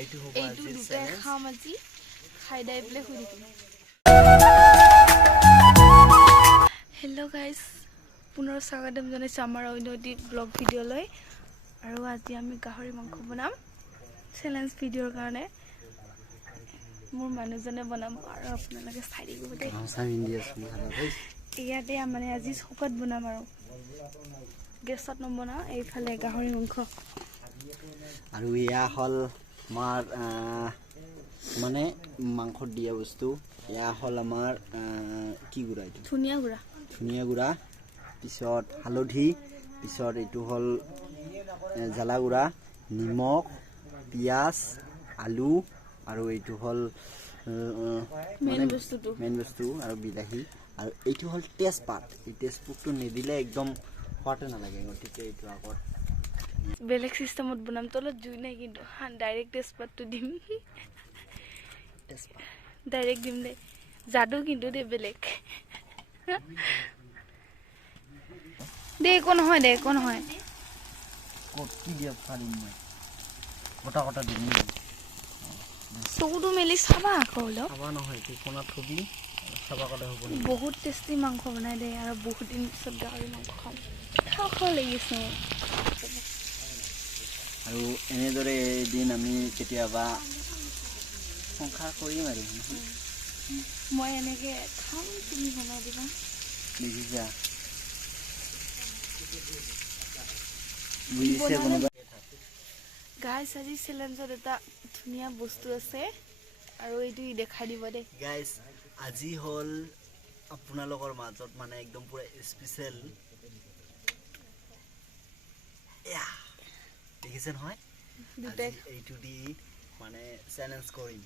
এইটো হ'ব আজি খাম আজি। খাই দাই পেলাই শুই থাকিম। হেল্ল' গাইজ পুনৰ স্বাগতম জনাইছোঁ আমাৰ অন্যটি ব্লগ ভিডিঅ'লৈ। আৰু আজি আমি গাহৰি মাংস বনাম চেলেঞ্জ ভিডিঅ'ৰ কাৰণে। মোৰ মানুহজনে বনাম আৰু আপোনালোকে চাই থাকিব দেই। ইয়াতে মানে আজি চৌকাত বনাম আৰু। গেছত নবনাওঁ এইফালে গাহৰি মাংস। আৰু এয়া হ'ল আমাৰ মানে মাংসত দিয়া বস্তু। এয়া হ'ল আমাৰ কি গুড়া এইটো? ধুনীয়া গুড়া। ধনিয়া গুড়া পিছত হালধি পিছত এইটো হ'ল জ্বালা গুড়া নিমখ পিঁয়াজ আলু আৰু এইটো হ'ল মেইন বস্তুটো। মেইন বস্তু আৰু বিলাহী। আৰু এইটো হ'ল তেজপাত। এই তেজপাতটো নিদিলে একদম সোৱাদে নালাগে গতিকে এইটো আগত বেলেগ চিষ্টেমত বনাম তলত জুই নাই কিন্তু ডাইৰেক্ট তেজপাতটো দিম। ডাইৰেক্ট দিম দেই যাদু কিন্তু দেই বেলেগ। দেই একো নহয় দে একো নহয়। চকুটো মেলি চাবা আকৌ অলপ। বহুত টেষ্টি মাংস বনাই দেই আৰু বহুত দিন পিছত গাহৰি মাংস খাম। খাওঁ খাওঁ লাগিছে। আৰু এনেদৰে এদিন আমি কেতিয়াবা সংসাৰ কৰিম আৰু। মই এনেকে খাম তুমি বনাই দিবা। দেখিছা? গাইছ আজি চেলেঞ্জত এটা ধুনীয়া বস্তু আছে আৰু এইটো দেখাই দিব দেই। গাইজ আজি হ'ল আপোনালোকৰ মাজত মানে একদম পুৰা স্পেচিয়েল দেখিছে নহয় দুটাই। আজি এইটো দি মানে চেলেঞ্জ কৰিম।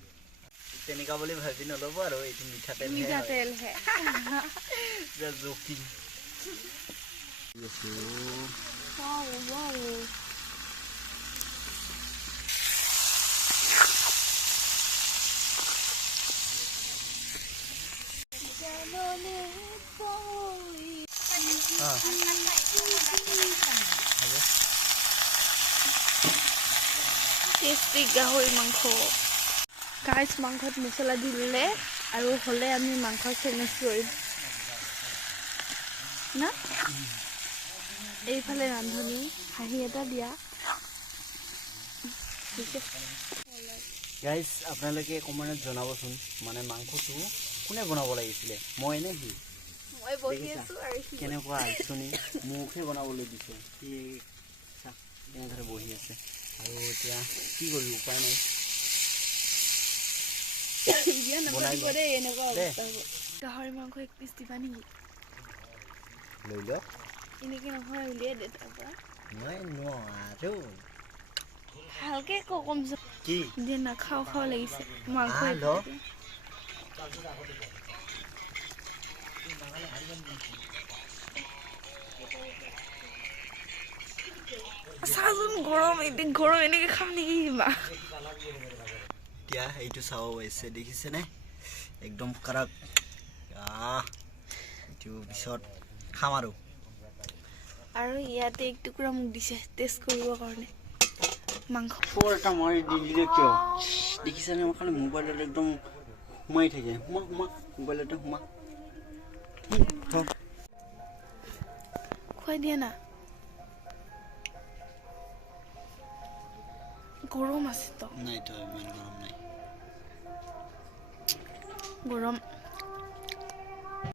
তেনেকুৱা বুলি ভাবি নল'ব আৰু এইটো মিঠাতেল মিঠাতেলহে জকিং Wow, টেষ্টি গাহৰি মাংস। গাইছ মাংসত মছলা দি দিলে আৰু হ'লে আমি মাংস চেলেঞ্জ কৰিম। না? এইফালে ৰান্ধনি হাঁহি এটা দিয়া। ঠিক আছে গাইজ আপোনালোকে কমেণ্টত জনাবচোন মানে মাংসটো কোনে বনাব লাগিছিলে? মই নে সি? কেনেকুৱা আলোচনী মোকহে বনাবলৈ দিছে। কেনেদৰে বহি আছে। আৰু এতিয়া কি কৰিবি উপায় নাই। গাহৰি মাংস এক পিচ দিবা নেকি? লৈ লওক এনেকে নহয় উলিয়াই দে মই নোৱাৰো। ভালকে ক কম কি? যে নাখাওঁ খাওঁ লাগিছে। মাংস আহ, এক ল। পিচ। চাচোন গৰম এতিয়া গৰম এনেকে খাম নেকি? কিবা এতিয়া এইটো চাব পাৰিছে দেখিছেনে একদম কাৰাক আহ এইটো পিছত খাম আৰু। আৰু ইয়াতে এক টুকুৰা মোক দিছে টেষ্ট কৰিবৰ কাৰণে। মাংস। চোৰ এটা মাৰি দি দিলে কিয়? দেখিছেনে মোৰ খালি মোবাইলত একদম সোমাই থাকে। সোমা সোমা মোবাইলতে সোমা থ। খুৱাই দিয়া না। গরম আছে তো। না এটা গরম নাই। গরম।